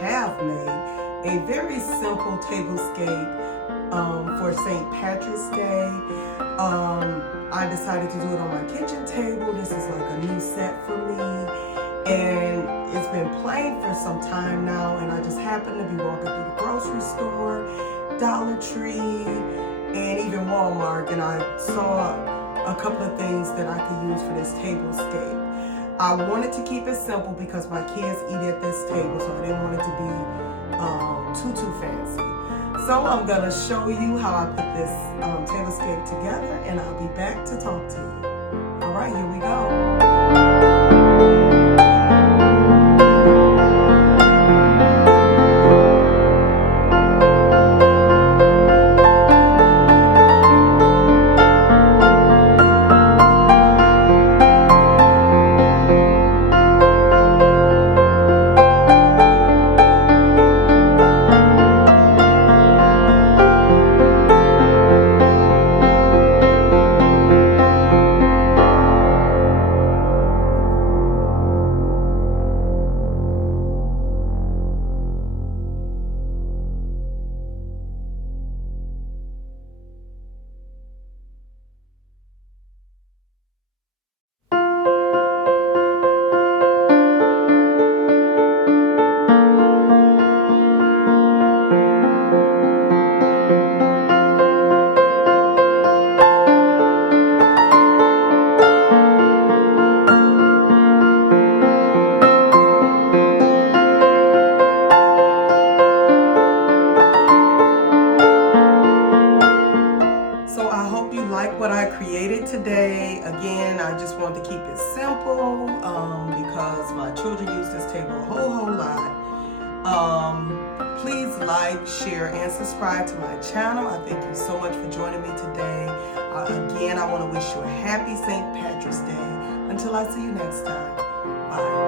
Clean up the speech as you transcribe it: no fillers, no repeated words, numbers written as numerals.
have made a very simple tablescape for St. Patrick's Day. I decided to do it on my kitchen table. This is like a new set for me, and it's been plain for some time now, and I just happened to be walking through the grocery store, Dollar Tree, and even Walmart, and I saw a couple of things that I could use for this tablescape. I wanted to keep it simple because my kids eat at this table, so I didn't want it to be too fancy. So I'm gonna show you how I put this tablescape together, and I'll be back to talk to you. All right, here we go. What I created today. Again, I just wanted to keep it simple because my children use this table a whole lot. Please like, share, and subscribe to my channel. I thank you so much for joining me today. Again, I want to wish you a happy St. Patrick's Day. Until I see you next time. Bye.